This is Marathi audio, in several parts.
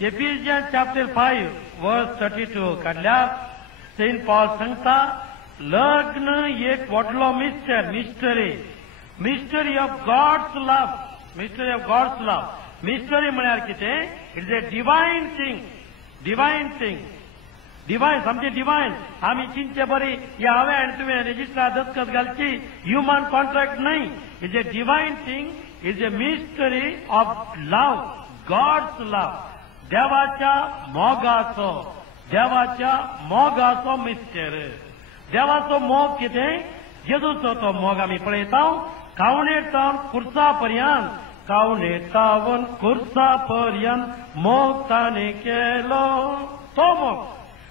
Ephesians chapter 5 verse 32 काढल्यार सेंट पॉल सांगता लग्न एक व्हडलो mystery of God's love mystery म्हळ्यार कितें इट्स ए डिवायन थिंग समजे डिवायन आमी चिंतचे बरी या हांवें आनी तुवें रेजिस्ट्रार दस्तखत घालची ह्युमन कॉन्ट्रॅक्ट न्हय it's a divine thing is a mystery of love God's love देवाच्या मोगाचो मिस्टर देवाचो मोग कितें जेजूचो तो मोग आमी पळयता कावणेतावन खुर्सा पर्यंत मोग ताणें केलो तो मोग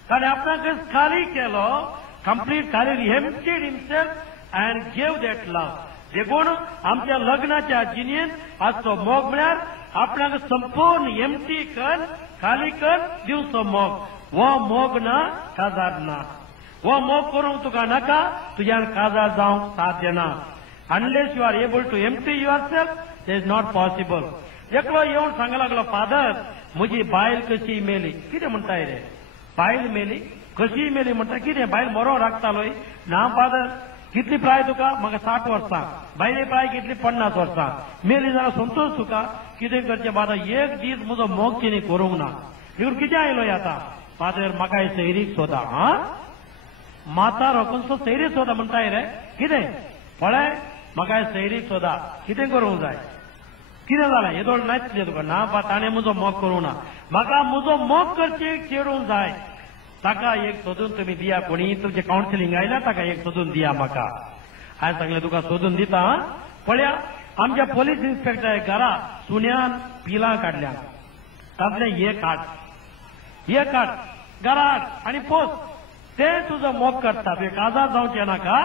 ताणें आपणाक खाली केलो कंप्लीट खाली emptied himself and gave that love देखून आमच्या लग्नाच्या जिणेंत आज तो मोग म्हळ्यार आपणाक संपूर्ण एम्प्टी कर खाली कर दिवचो मोग वो मोग ना काजार ना वो मोग करूंक तुका नाका तुज्यान काजार जावंक साध्य ना unless you are able to empty yourself it is not possible एकलो येवन सांगू लागलो फादर म्हजी बायल कशी मेली कितें म्हणटाय रे बायल मेली कशी मेली म्हणटा कितें बायल मरो राखतालोय ना फादर कितली प्राय तुका म्हाका 60 वर्सां बायले प्राय कितली 50 वर्सां मेली जाल्यार संतोष तुका कितें करचें फादर एक दीस म्हजो मोग तिणें करूंक ना देखून कितें आयलोय आतां फादर म्हाका सैरीक सोदा हा म्हातारो खंयचो सैरीक सोदा म्हणटाय रे कितें पळय म्हाका सैरीक सोदा कितें करूंक जाय कितें जालें येदोळ नाचलें तुका ना ताणें म्हजो मोग करूंक ना म्हाका म्हजो मोग करचें चेडूंक जाय ताका एक सोदून तुम्ही दिया कोणी तुमचे काउन्सिलिंग आयला ताका एक सोदून दिया म्हाका हांवें सांगलें तुका सोदून दिता पळया आमच्या पोलीस इन्स्पेक्टर घरा सुन्यान पिलां काडल्या तातलें एक हाड घरात आनी पोस्ट तें तुजो मोग करता तुवें काजार जावचें नाका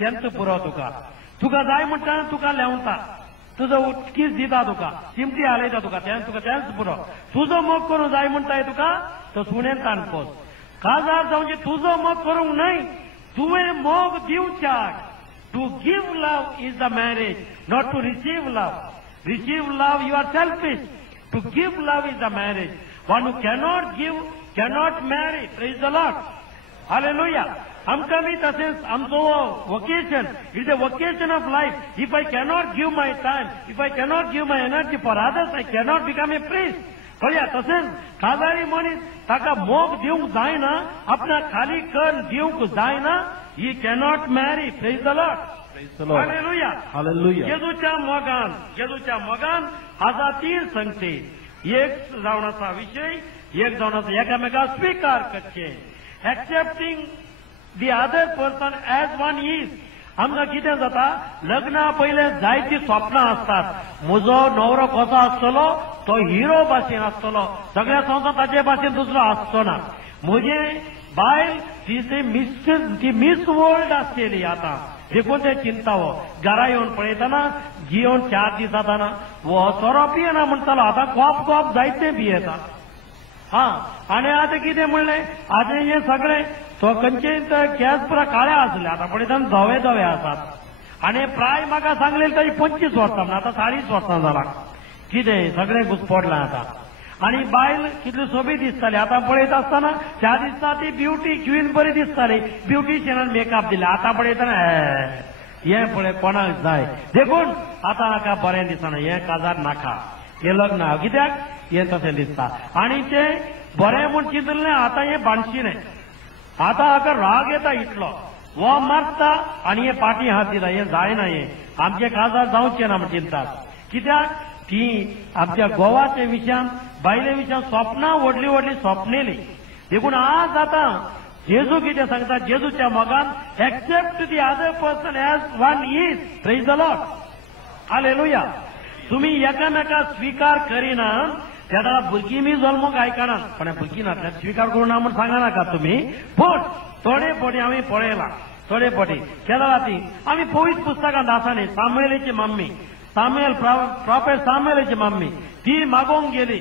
तेंच पुरो तुका जाय म्हणटा तुका लेवता तुजो किस दिता तुका चिमटी हालयता तुका तेंच पुरो तुजो मोग करूं जाय म्हणटाय तुका तो सुणेन ताण पोस्ट काजार जावचे तुजो मोग करूंक न्हय तुवें मोग दिवच्याक to give love is the marriage not to receive love you are selfish to give love is the marriage one who cannot give cannot marry praise the Lord hallelujah आमकां बी तशेंच आमचो vocation is a vocation of life if I cannot give my time if I cannot give my energy for others I cannot become a priest पळया तशेंच काजारी मनीस ताका मोग दिवंक जायना आपणाक खाली कर दिवंक जायना ही cannot marry praise the Lord hallelujah जेजूच्या मोगान आजा 3 संगती एक जावन आसा विशय एक जावन आसा एकामेकाक स्वीकार करचे accepting the other person as one is आमकां कितें जाता लग्ना पयले जायतीं स्वप्नां आसतात म्हजो न्हवरो कसो आसतलो तो हिरो भाशेन आसतलो सगळ्या संवसार ताचे भाशेन दुसरो आसचो ना म्हजे बायल ती मिस वर्ल्ड आसतली आतां देखून ते चिंता हो घरा येवन पळयतना जेवण 4 दीस जाताना हो सोरो पियेना म्हणटालो आतां कॉप जायते पियेता आनी आतां कितें म्हणलें आतां हे सगळें तो खंयचे केस पुरा काळे आसले आतां पळयता धवे आसात आनी प्राय म्हाका सांगलेली तरी 25 वर्सां म्हण आतां 40 वर्सां जालां कितें सगळें घुसपडलां आतां आनी बायल कितली सोबी दिसताली आतां पळयता आसतना त्या दिसता ती ब्युटी क्वीन बरी दिसताली ब्युटिशियनान मेकअप दिले आतां पळयतना हें पळय कोणाक जाय देखून आतां म्हाका बरें दिसना हें काजार नाका हें लग्न कित्याक हें तशें दिसता आनी तें बरें म्हूण चिंतलें आतां हें बाणशिरें आतां हाका राग येता इतलो वो मारता आनी हे पाटी हात दिता हें जायना हें आमचें काजार जावचें ना म्हण चिंतात कित्याक ती आमच्या गोवाच्या विशयान बायले विशयान स्वप्नां व्हडली स्वप्नेली देखून आज आतां जेजू कितें सांगता जेजूच्या मोगान accept the other person as one is praise the Lord hallelujah तुमी एकामेकाक स्वीकार करिना त्या वेळा भुरगीं बी जल्मोक आयकनात पण भुरगीं नातल्यार स्वीकार करूं ना म्हूण सांगना का तुमी पूण थोडे फावटी हांवें पळयलां थोडे फावटी केन्ना ती आमी पवित्र पुस्तकांत आसा न्ही सामुएलाची मम्मी सामुएल प्रॉफेट सामुएलाची मम्मी ती मागोवंक गेली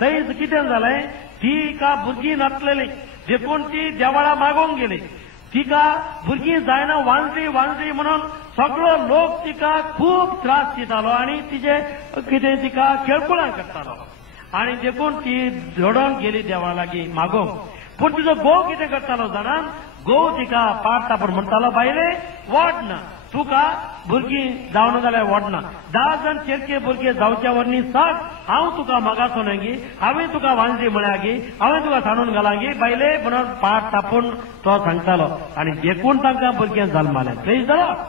थंय कितें जालें तिका भुरगीं नासलेलीं देखून ती देवाळा मागोवंक गेली तिका भुरगीं जायना वांजरी म्हणून सगळो लोक तिका खूब त्रास दितालो आनी तिचे कितें तिका खेळकुळां करतालो आणि देखून ती जोडून गेली देवा लागी मागोंक. पूण तुजो घोव कितें करतालो जाणा, घोव तिका पाट तापड म्हणटालो, बायले वडना, तुका भुरगीं जावना जाल्यार वडना, 10 जण चेरके भुरगे जावच्या वरणी साक, हांव तुका मागासो गी, हांवें तुका वांजरी म्हळ्या गी, हांवें तुका सांडून घाला गी बायले म्हणून पाट तापून तो सांगतालो. आणि देखून तांकां भुरगें जल्मालें. Praise the Lord.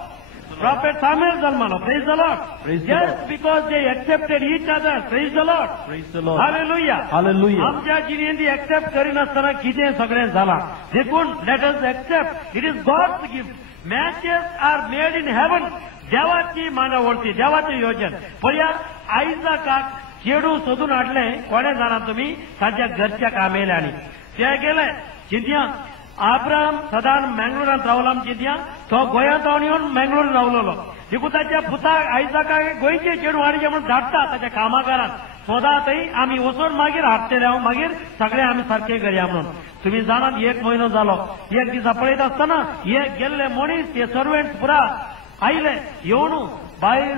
Prophet Samuel जल्मालो. Praise the Lord. Just because they accepted each other. Praise the Lord. Praise the Lord. Hallelujah. Hallelujah. आमच्या जिणेंत एक्सेप्ट करिनासतना कितें सगळें जालां. देखून let us accept. It is God's gift. Matches are made in heaven. देवाची मानवळती, देवाचें योजन. पळयात आयजाकाक चेडूं सोदून हाडलें. कोणे जाणा तुमी? ताच्या घरच्या कामेल्यांनी. ते गेले चिंतयां. अब्राहम सदान मँगलोरांत रावलो आमच्या तो गोंयांत येवन मँगलोर रावलोलो. देखून ताच्या पुताक आयजाकाक गोंयचे चेडूं हाडचे म्हणून धाडटा ताच्या कामाकारांक. सोदा थंय आमी वचून मागीर हाडटले, हांव मागीर सगळे आमी सारखे करया म्हणून. तुमी जाणात 1 म्हयनो जालो. एक दिसा पळयत आसतना एक गेल्ले मनीस ते सर्वेंट्स पुरा आयले येवन भायर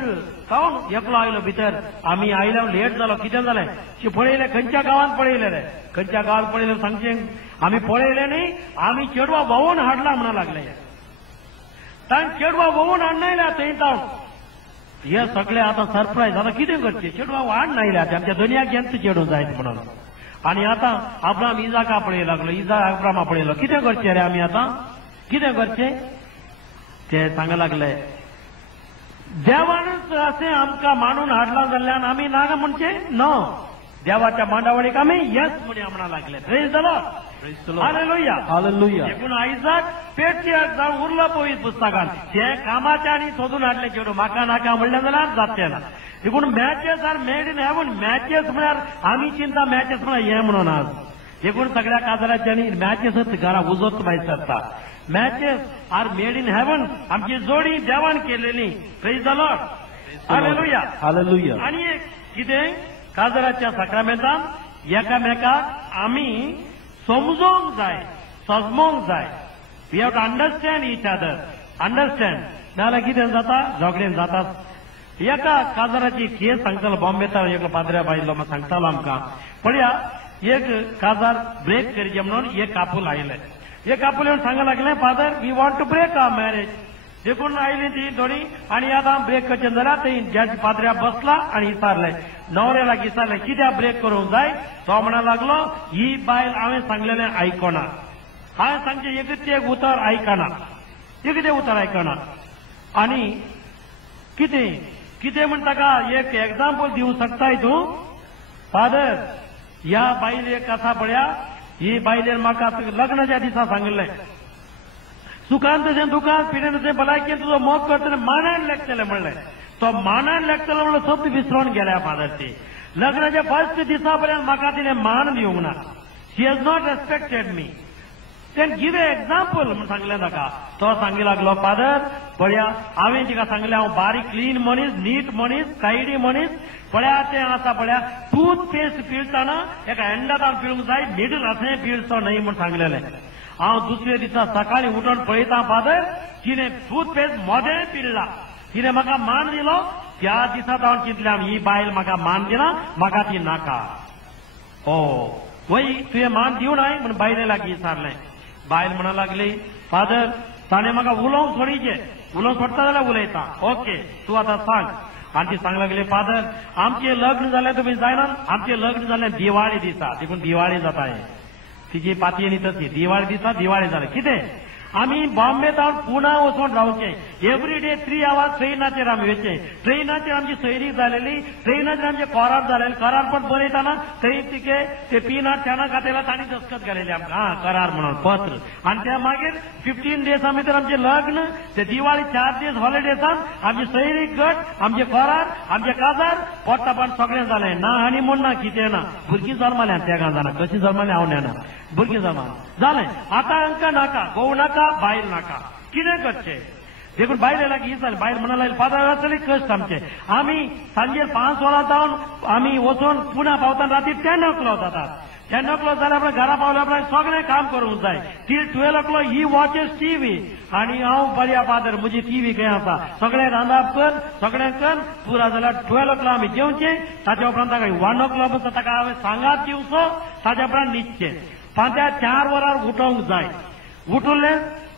कावन एकलो आयलो भितर. आमी आयल्यावर लेट जालो. कितें जालें पळयलें खंयच्या गांवांत पळयलें रे, खंयच्या गांवांत पळयलें सांगचें. आमी पळयलें न्ही, आमी चेडवां भोंवून हाडला म्हणा लागले. तांणी चेडवां भोंवून हाडनायल्या थंय तावन. हे सगळे आतां सरप्रायज. आतां कितें करचें? चेडवां हाड नायल्या आमच्या दुनियाक गेंत चेडूं जायत म्हणून. आनी आतां अब्राहम इजाका पळय लागलो, अब्राहमा पळयलो. कितें करचें रे आमी आतां? कितें करचें? ते सांगू लागले देवानच अशें आमकां मांडून हाडला जाल्यार आमी नाका म्हणचे नो. देवाच्या मांडावळीक आमी येस म्हणया म्हणा लागले. Praise the Lord. Hallelujah. Hallelujah. देखून आयजाक पेट्रियार्क जावन उरलो पळय पुस्तकांत. ते कामाच्या आनी सोदून हाडले चेडूं. म्हाका नाका म्हणलें जाल्यार जातलें ना. देखून matches are made in heaven. Matches म्हळ्यार आमी चिंता मॅचेस म्हळ्यार हें म्हणून आज. देखून सगळ्या काजराच्यांनी मॅचेसच घरा उजोत भायर सरता. Matches are made in heaven. आमची जोडी देवान केलेली. Praise the Lord. Hallelujah. Hallelujah. आणि एक कितें काजराच्या साक्रामेंतान एकामेकाक आमी समजोंक जाय, सजमोंक जाय. We have to understand each other. Understand नाल्यार कितें जाता? झगडें जाता. एका काजाराची केस सांगतालो बॉम्बेता एक पाद्र्या बायलो म्हाका सांगतालो आमकां. पळया एक काजार ब्रेक करचें म्हणून एक कापूल आयले. एक कापूल येवन सांगूंक लागलें father we want to break our marriage. देखून आयली ती दोनी आनी आतां ब्रेक करचें जाल्यार थंय जज पाद्र्या बसला आनी विचारलें न्हवऱ्याला विचारलें कित्याक ब्रेक करूंक जाय. तो म्हणा लागलो ही बायल हांवें सांगलेलें आयकना. हांवें सांगचें एक उतर आयकना. एक उतर आयकना. आनी कितें कितें म्हण ताका एक एग्जाम्पल दिवंक शकताय तूं? फादर ह्या बायलेक आसा पळया ही बायलेन म्हाका लग्नाच्या दिसा सांगलें सुखान तशें दुखान पिडेन तशें भलायकेन तुजो मोग करतलें मानान लेखतलें म्हणलें. तो मानान लेखतलो म्हणून शब्द विसरून गेल्या फादर ती. लग्नाच्या फर्स्ट दिसा पर्यंत म्हाका तिणें मान दिवंक ना. शी हॅज नॉट रेस्पेक्टेड मी. तेन गिव ए एक्झाम्पल म्हणून सांगलें ताका. तो सांगू लागलो फादर पळया हांवें तिका सांगलें हांव बारीक क्लीन मनीस, नीट मनीस, टायडी मनीस. पळया तें आसा पळया टूथपेस्ट पिळटाना एका एंडातान पिळूंक जाय, मिडल अशें पिळचो न्हय म्हूण सांगलेलें. हांव दुसरे दिसा सकाळीं उठून पळयता फादर तिणें टूथपेस्ट मोदें पिळ्ळा. तिणें म्हाका मान दिलो. त्या दिसा हांव चिंतलें ही बायल म्हाका मान दिना, म्हाका ती नाका. ओ वय तुवें मान दिवं नाय म्हूण बायले लागीं विचारलें. बायल म्हणा लागली फादर ताणें म्हाका उलोवंक सोडिचें. उलोवंक सोडटा जाल्यार उलयता. ओके तूं आतां सांग. आनी ती सांग लागली फादर आमचें लग्न जालें तुमी जायना. आमचें लग्न जालें दिवाळी दिसा. देखून दिवाळी जाता हें. तिची पातयेनी तशी दिवाळी दिसा दिवाळी जालें. कितें आमी बॉम्बे तावन पुणा वचून रावचें. एवरी डे 3 hours ट्रेनाचेर आमी वयचें. ट्रेनाचेर आमची सैरी जालेली. ट्रेनाचेर आमचें करार जालेलें. करार पण बरयताना थंय तिके ते पिनाट तेन्ना खातेला तांणी दस्तखत घालेली आमकां करार म्हणून पत्र. आनी त्या मागीर 15 days भितर आमचें लग्न. ते दिवाळी 4 days हॉलिडेसान आमची सैरी गट आमचे करार आमचें काजार पोट्टापान सगळें जालें. ना आनी म्हण ना कितें ना. भुरगीं जल्माल्या त्या गांजाना. कशीं जल्मालीं हांव नेना. भुरगीं जल्मालीं जालें. आतां हांकां नाका घोव नाका बायल नाका. कितें करचें? देखून बायले लागीं विचारलें. बायल म्हणा लागली फादर आसतली कश्ट आमचे. आमी सांजे 5 वरां जावन आमी वचून पुणा पावतना राती 10 o'clock जातात. 10 o'clock जाल्यार आपल्या घरा पावले आपल्याला सगळें काम करूंक जाय. टील 12 o'clock ही वॉचेस टीव्ही आनी हांव बऱ्या पादर म्हजी टीव्ही खंय आसा. सगळें रांदप कर, सगळें कर, पुरा जाल्यार 12 o'clock आमी जेवचें. ताच्या उपरांत ताका 1 o'clock ताका हांवें सांगात दिवचो. ताच्या उपरांत न्हिदचें. फांत्या 4 वरार उठोवंक जाय. उठले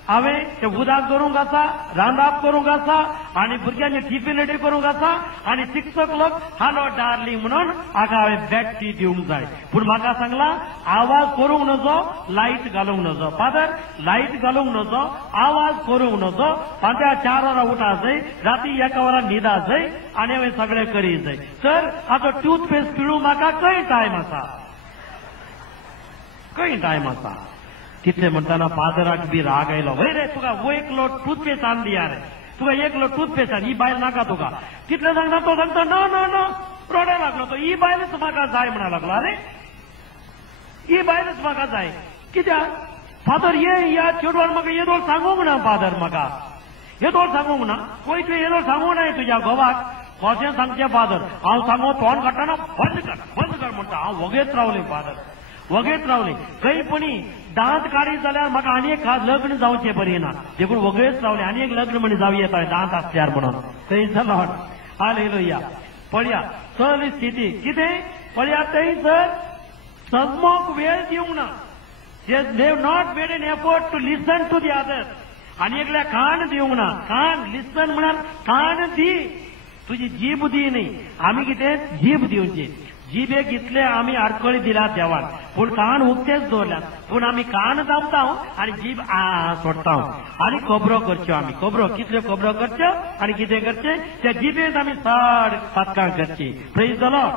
हांवें ते उदक करूंक आसा, रांदप करूंक आसा आनी भुरग्यांचे टिफीन रेडी करूंक आसा आनी 6 o'clock हालो डार्लिंग म्हणून हाका हांवें बॅटी दिवंक जाय. पूण म्हाका सांगला आवाज करूंक नजो, लायट घालूंक नजो. फादर लायट घालूंक नजो, आवाज करूंक नजो. फांत्या 4 वरां उठा जाय, राती 1 वरां न्हिदा जाय आनी हांवें सगळें करी जाय. तर हाचो टूथपेस्ट पिळूंक म्हाका खंय टायम आसा, खंय टायम आसा. तितले म्हणटाना फादराक बी राग आयलो. वय रे तुका एकलो टूथपेस्ट आन दिया रे, तुका एकलो टूथपेस्ट आन, ही बायल नाका तुका. तितले सांगता तो सांगता नो नो नो, रोडे लागलो तो. ही बायलच म्हाका जाय म्हणा लागलो. अरे ही बायलच म्हाका जाय कित्याक? फादर ह्या चेडवान म्हाका येदोळ सांगूंक ना. फादर म्हाका येदोळ सांगूंक ना. पळय तुवें येदोळ सांगूंक ना तुज्या घोवाक. कशें सांगचें फादर? हांव सांगो तोंड काडटाना बंद कर म्हणटा. हांव वगेत रावलें फादर, वगेत रावलें. खंयपणी दांत काडीत जाल्यार म्हाका आनी एक लग्न जावचें बरें ना. देखून वगळेच रावलें. आनी एक लग्न म्हण जावं येता दांत आसल्यार म्हणून. थंयसर हालेलुया. पळया चल स्थिती कितें. पळया थंयसर समोक वेळ दिवंक ना. They have not made an effort to listen to the others. आनी एकल्या कान दिवंक ना. कान लिसन म्हळ्यार कान दी. तुजी जीब दी न्ही. आमी कितें जीब दिवची. जिबेक इतले आमी आडकळी दिल्यात देवान, पूण कान उक्तेच दवरल्यात. पूण आमी कान दामता आनी जीब सोडटा आनी खबरो करच्यो. आमी खबरो कितल्यो खबरो करच्यो आनी कितें करचें त्या जिबेक आमी चड पातकां करची. Praise the Lord.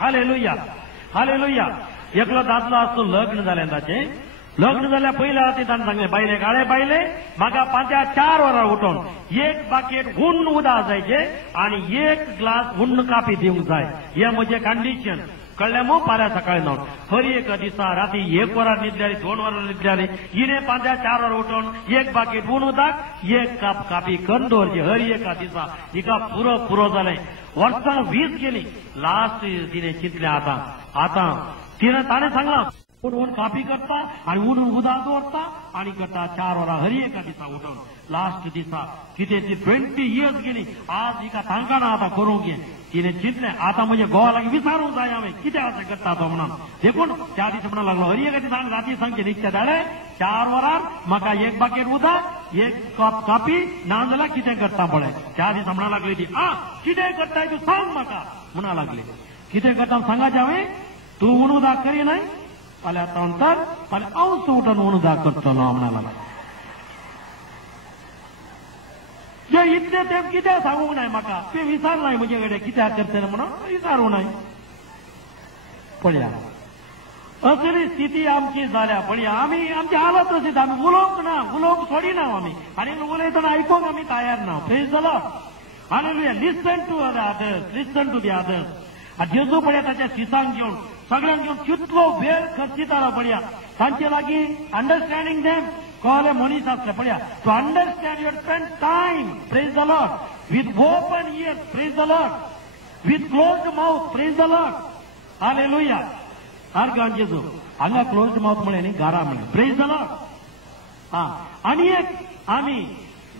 Hallelujah, hallelujah. एकलो दादलो आसलो लग्न जालें ताचें. लग्न जाल्या पयल्या राती ताणें सांगलें बायले गाळे बायले म्हाका फांत्या 4 वरां उठोवन एक बाकेट हुण्ण उदक जायचें आनी एक ग्लास हुण्ण कापी दिवंक जाय. हें म्हजें कंडिशन. कळ्ळें मो. फाल्यां सकाळीं न्हू. हर एक दिसा राती 1 वरां न्हिदल्यारी 2 वरां न्हिदल्यारी हिणें फांत्या 4 वरां उठोवन एक बाकेट हुण्ण उदक एक काप कापी करून दवरची हर एका दिसा. हिका पुरो जालें. वर्सां 20 गेलीं. लास्ट तिणें चिंतलें आतां ताणें सांगलां उठून कापी करता आनी उडून उदक दवरता आनी करता 4 वरां हर एका दिसा उठोवन. लास्ट दिसा कितें ती 20 years गेली. आज हिका तांकां ना आतां करूंक घे. तिणें चिंतलें आतां म्हज्या घोवा लागीं विचारूंक जाय हांवें कितें आसा करता तो म्हणून. देखून त्या दिसा म्हणून लागलो हर एका दिसा राती सांगचे न्हिदचे जालें 4 वरार म्हाका एक बाकेट उदक एक कप कापी ना जाल्यार कितें करता पळय. त्या दिसा म्हणा लागली ती कितें करताय तूं सांग म्हाका म्हणा लागली. कितें करता सांगाचें हांवें. तूं उण उदक करिनाय फाल्यां तर फाल्यां हांव उठोन उण उदक करतलो म्हणा लागलो. जे इतले तें कितें सांगूंक नाय म्हाका. तें विचारनाय म्हजे कडेन कित्याक करतले म्हणून विचारूं नाय. पळया असली स्थिती आमची जाल्या. पळया आमी आमची हालत अशी आमी उलोवंक सोडिना आमी आनी उलयतना आयकोंक आमी तयार ना. Praise the Lord. Hallelujah. Listen to others, listen to the others. Jezu पळया ताच्या शिसांक घेवन सगळ्यांक घेवन कितलो वेळ खर्चितालो. पळया तांचे लागीं अंडरस्टँडिंग देम कहले मनीस आसले. पळया to understand your spend time. Praise the lord. With open ears. Praise the lord. With closed mouth. Praise the Lord. Hallelujah. आर्गान जेजू हांगा क्लोज्ड माउथ म्हळें न्ही घरा म्हळें. Praise the lord. आनी एक आमी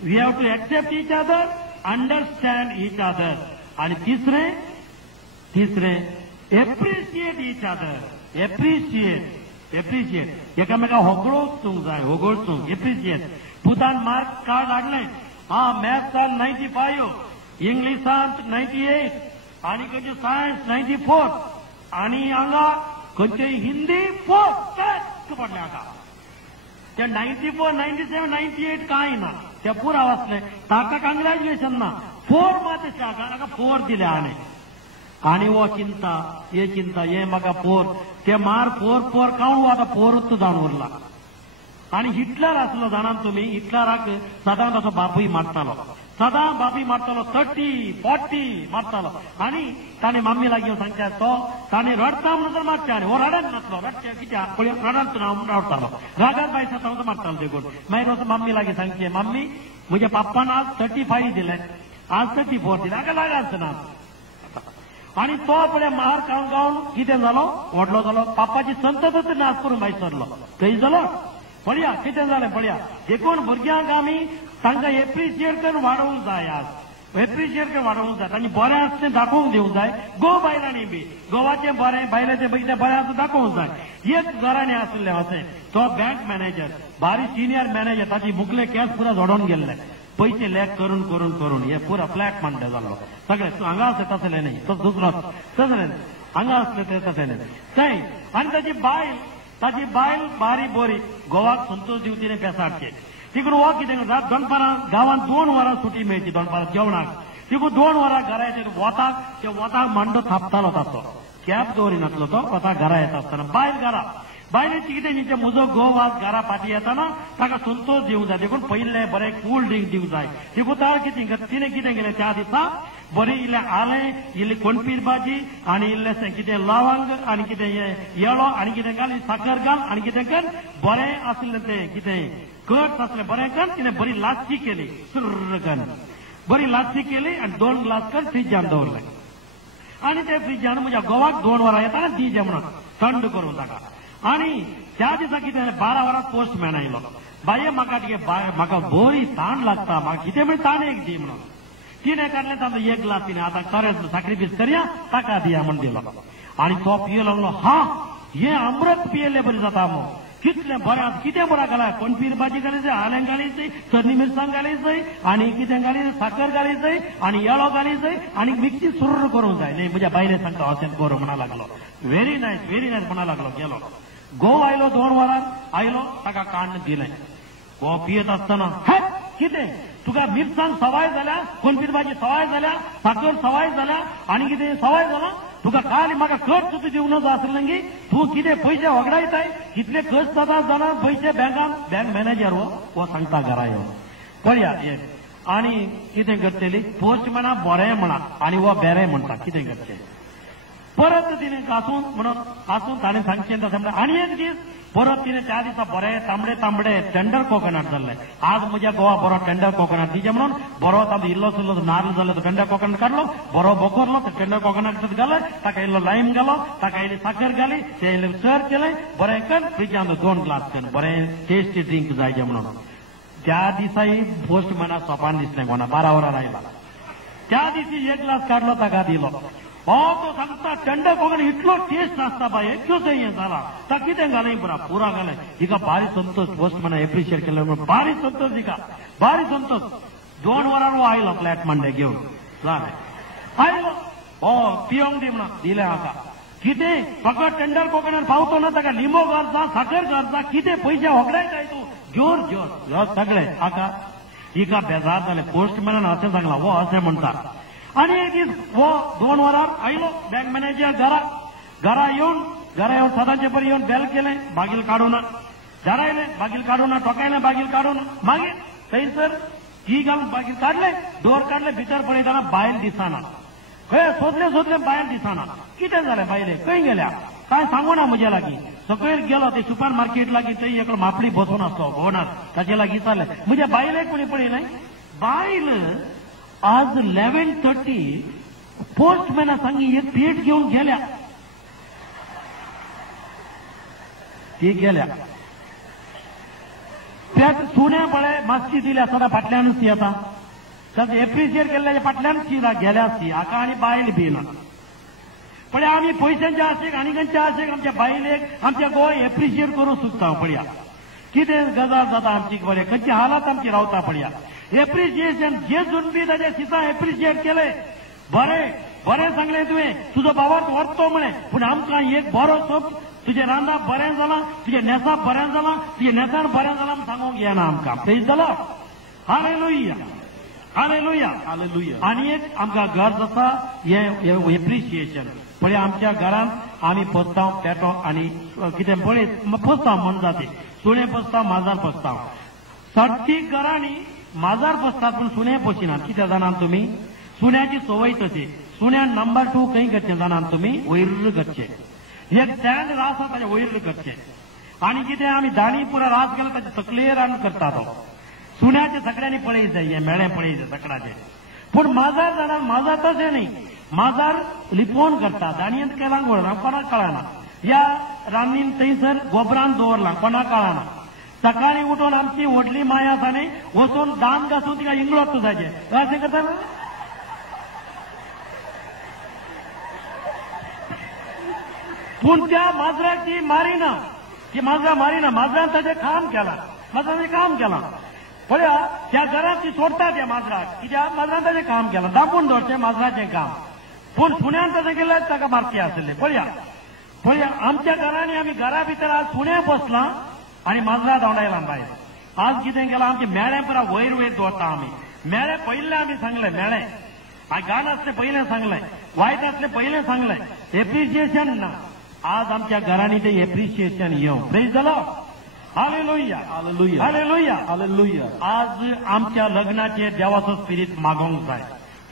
we have to accept each other, understand each other. आनी तिसरें एप्रिशिएट ईच अदर. एप्रिशिएट एकामेकाक होगळोवंक जाय. होगळचूंक एप्रिशिएट. पुतान मार्क कार्ड हाडलें. मॅथ्सान 95, इंग्लिशांत 98 आनी खंयचे सायन्स 94 आनी हांगा खंयचे हिंदी 4 पडले हाका. ते 94, 97, 98 कांय ना. ते पुरा वाचले. ताका कांग्रॅच्युलेशन ना. 4 मात हाका 4 दिले आनी वो चिंता हे म्हाका 4 ते मार 4 कावून आतां 4च जावन उरला. आनी हिटलर आसलो जाणात तुमी. हिटलराक सदां ताचो बापूय मारतालो. सदां बापूय मारतालो. 30, 40 मारतालो. आनी ताणें मम्मी लागीं सांगता तो ताणें रडता म्हणून तर मारचे आनी हो रडत नासलो. रडचे कित्याक पळय रडत रडतालो. रागार बायसा तो मारतालो देखून. मागीर वचून मम्मी लागीं सांगचे मम्मी म्हज्या पाप्पान आज 35 दिले, आज 34 दिले. हाका लागाच ना. आणि तो आपल्या महार गावन कितें जालो व्हडलो जालो बापाची संततच नाश करून भायर सरलो थंय जालो पळया कितें जालें पळया देखून भुरग्यांक आमी तांकां एप्रिशिएट करून वाडोवंक जाय आज एप्रिशिएट करून वाडोवंक जाय आनी बरें आसा तें दाखोवंक दिवंक जाय गो बायलांनी बी गोवाचें बरें बायलाचें बरें आसा दाखोवंक जाय एक घराणें आसलें अशें तो बँक मॅनेजर भारी सिनियर मॅनेजर ताची मुखले केस पुरा जोडोन गेल्ले पैसे लॅक करून करून करून हे पुरा फ्लॅट मांडले जालो सगळे हांगा आसले तसलें न्ही तो दुसरो तसलें हांगा आसले ते तसलें थंय आनी ताची बायल बारी बोरी गोवाक संतोष दिवचीने पेसाडचे तिकडून हो कितें करता दनपारां गांवांत 2 वरां सुटी मेळची दनपारां जेवणाक तिकडून 2 वरां घरा येता वताक ते वताक मांडो थापतालो ताचो कॅप दवरिनासलो तो वताक घरा येता आसतना बायल घरा बायलेची कितें न्ही म्हजो घोव आज घरा फाटी येताना ताका संतोष दिवंक जाय देखून पयलें बरें कूल ड्रिंक दिवंक जाय देखून ताका कितें तिणें कितें केलें त्या दिसा बरें इल्लें आलें इल्ली कोणपीर भाजी आनी इल्लें कितें लवंग आनी कितें येळो आनी कितें घाल साखर घाल आनी कितें कर बरें आसलें तें कितें कट आसलें बरें कर तिणें बरी लाच्ची केली सुर्र करून बरी लाच्ची केली आनी 2 ग्लास कर फ्रिजान दवरले आनी ते फ्रिजान म्हज्या घोवाक 2 वरां येताना दिजे म्हणून थंड करून ताका आनी त्या दिसा कितें 12 वरां पोस्टमॅन आयलो बाये म्हाका बरी ताण लागता म्हाका कितें म्हण ताण एक दी म्हणून तिणें काडलें तांचो 1 ग्लास तिणें आतां खरेंच सॅक्रिफीस करया ताका दिया म्हण दिलो आनी तो पियो लागलो हा हें अमृत पियेलें बरें जाता मो कितलें बरें आसा कितें बरें घाला कोणपीर भाजी घालीचय आलें घालीचय चटणी मिरसांग घालीचय आनी कितें घालीचय साखर घालीचय आनी येळो घालीचय आनी मिक्सी सुर्र करूंक जाय न्ही म्हज्या बायलें सांगता अशें कर म्हणा लागलो व्हेरी नायस म्हणा लागलो गेलो घोव आयलो 2 वरांन आयलो ताका काण्ण दिलें हो पियत आसतना हे कितें तुका मिरसांग सवाय जाल्या कोणपीर भाजी सवाय जाल्या साखर सवाय जाल्या आनी कितें सवाय जाला तुका काल म्हाका खर्च सुद्दां दिवंक आसलें गी तूं कितें पयशे वगडायताय कितले खर्च जाता जाणा पयशे बँक मॅनेजर हो सांगता घरा येवन पळया आनी कितें करतली पोस्टमॅना बरें म्हणा आनी हो बेरें म्हणटा कितें करचें परत तिणें आसून ताणें सांगचें तशें म्हणटा आनी एक दीस परत तिणें त्या दिसा बरें तांबडे टेंडर कोकोनट जाल्ले आज म्हज्या घोवा बरो टेंडर कोकोनट दिजे म्हणून बरो तांबो इल्लो सुल्लो नाल्ल जाल्लो तो टेंडर कोकोनट काडलो बरो बोकरलो तो टेंडर कोकोनट घालो ताका इल्लो लायम घालो ताका इल्ली साखर घाली ते इल्लें सर्व केलें बरें कर फ्रिजान 2 ग्लास कर बरें टेस्टी ड्रिंक जाय म्हणून त्या दिसाय पोस्टमॅना सोपान दिसलें कोणा 12 वरां आयला त्या दिसी 1 ग्लास काडलो ताका दिलो हो तो सांगता टेंडर कोकोनट इतलो टेस्ट आसता बाय एकूच हें जाला ताका कितें घालय पुरा घालय हिका भारी संतोष पोस्टमॅना एप्रिशिएट केलो म्हणून भारी संतोष हिका भारी संतोष 2 वरां हो आयलो फ्लॅट मांडे घेवन जालें आयलो हो पियोंक दी म्हणून दिलें हाका कितें फकत टेंडर कोकोनट पावतो ना ताका लिंबो घालता साखर घालता कितें पयशे वगडायताय तूं जोर सगळें हाका हिका बेजार जालें पोस्टमॅनान अशें सांगलां हो अशें म्हणटा आनी एक दीस हो 2 वरां आयलो बँक मॅनेजर घरा येवन सदांचे परी येवन बेल केलें बागील काडूना धरायलें बागील काडूना टोकायलें बागील काडूना मागीर थंयसर की घालून बागील काडलें डोर काडलें भितर पळयतना बायल दिसना खंय सोदलें बायल दिसना कितें जालें बायले खंय गेल्या काय सांगूना म्हज्या लागीं सकयल गेलो ते सुपर मार्केट लागीं थंय एक मापडी बसून आसलो ओनर ताचे लागीं विचारलें म्हज्या बायलेक कोणी पळयलें बायल आज 11:30 पोस्टमॅना सांगी एक पेट घेवन गेल्या ती गेल्या त्यात सुण्या पळय मातशी दिल्या सदां फाटल्यानूच येता ताका एप्रिशिएट केल्ल्या फाटल्यानूच ती गेल्या ती हाका आनी बायल बी ना पळय आमी पयशांच्या आशेक आनी खंयच्या आशेक आमच्या बायलेक आमच्या गोवा एप्रिशिएट करूंक सोदता पळया कितें गजाल जाता आमची पळय खंयची हालात आमची रावता पळया एप्रिशिएशन जे जून बी ताच्या सिता एप्रिशिएट केले बरें सांगलें तुवें तुजो भावार्थ व्हरतो म्हणे पूण आमकां एक बरो सोप तुजें रांदप बरें जालां तुजें न्हेसप बरें जालां तुजें न्हेसण बरें जालां म्हूण सांगूंक येना आमकां praise the Lord hallelujah hallelujah hallelujah आनी एक आमकां गरज आसा हें एप्रिशिएशन पळय आमच्या घरांत आमी पोसतांव पेटो आनी कितें पळय पोसतांव म्हण जाती सुणें पोसता माजार पोसता 60 घरांनी माजार पोसतात पूण सुणें पोशिनात कितें जाणात तुमी सुण्याची सवय तशी सुण्यान नंबर 2 खंय करचें जाणात तुमी वयर करचें एक स्टँड रास ताच्या वयर करचें आनी कितें आमी दाणी पुरा रास केला ताच्या तकलेर आनी करता तो सुण्याचे सगळ्यांनी पळय जाय हें मेळ्ळें पळय जाय सगळ्याचें पूण माजार जाणां माजार तशें न्ही माजार लिपोवन करतात आनी केलांक वळना कोणाक कळना या रान्नीन थंयसर गोबरान दवरला कोणाक कळना सकाळी उठून आमची व्हडली माय आसा न्ही वचून दान घासून तिका इंगळोत जायचे अशें करता ना पूण त्या माजराची मारिना ती माजरां मारिना माजरान ताचें काम केलां माजरान काम केलां पळया त्या घरांत ती सोडटा त्या माजराक कित्याक माजरान ताचें काम केलां दापून दवरचें माजराचें काम पूण सुण्यान तशें केलें ताका मारची आसलें पळया पळया आमच्या घरांनी आमी घरा भितर आज सुण्या बसलां आनी माजरां धांवडायलां भायर आज कितें केलां आमचे मेळ्ळें परा वयर वयर दवरता आमी मेळ्ळें पयलें आमी सांगलें मेळ्ळें गाण आसलें पयलें सांगलें वायट आसलें पयलें सांगलें एप्रिसिएशन ना आज आमच्या घरांनी ते एप्रिसिएशन येवं praise the Lord hallelujah hallelujah hallelujah hallelujah आज आमच्या लग्नाचेर देवाचो स्पिरीट मागोवंक जाय